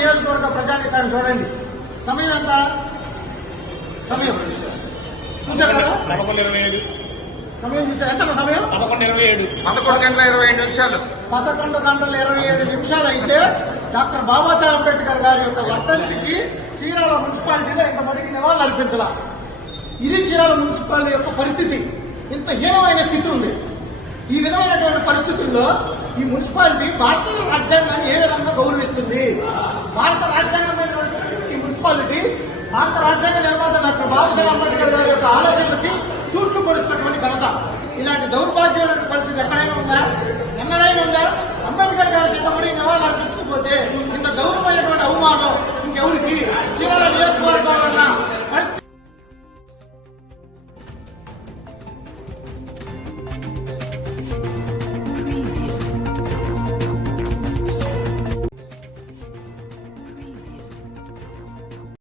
నియోజకవర్గ ప్రజానీకాన్ని చూడండి. సమయం ఎంత? సమయం చూశారు కదా? సమయం చూసారు ఎంత? సమయం 11:27 అయితే డాక్టర్ బాబాసాహెబ్ అంబేద్కర్ గారి యొక్క వర్ధంతికి చీరాల మున్సిపాలిటీలో ఇంతమందికి నివాళులు అర్పించాల. ఇది చీరాల మున్సిపాలిటీ యొక్క పరిస్థితి. ఇంత హీనమైన స్థితి ఉంది. ఈ విధమైనటువంటి పరిస్థితుల్లో ఈ మున్సిపాలిటీ భారత రాజ్యాంగాన్ని ఏ విధంగా గౌరవిస్తుంది? భారత రాజ్యాంగమైనటువంటి ఈ మున్సిపాలిటీ భారత రాజ్యాంగ నిర్మాత డాక్టర్ బాబాసాహెబ్ అంబేద్కర్ గారి యొక్క ఆలోచనలకి తూట్లు పొడుస్తున్నటువంటి ఘనత. ఇలాంటి దౌర్భాగ్యమైన పరిస్థితి ఎక్కడైనా ఉందా? ఎన్నడైనా ఉందా?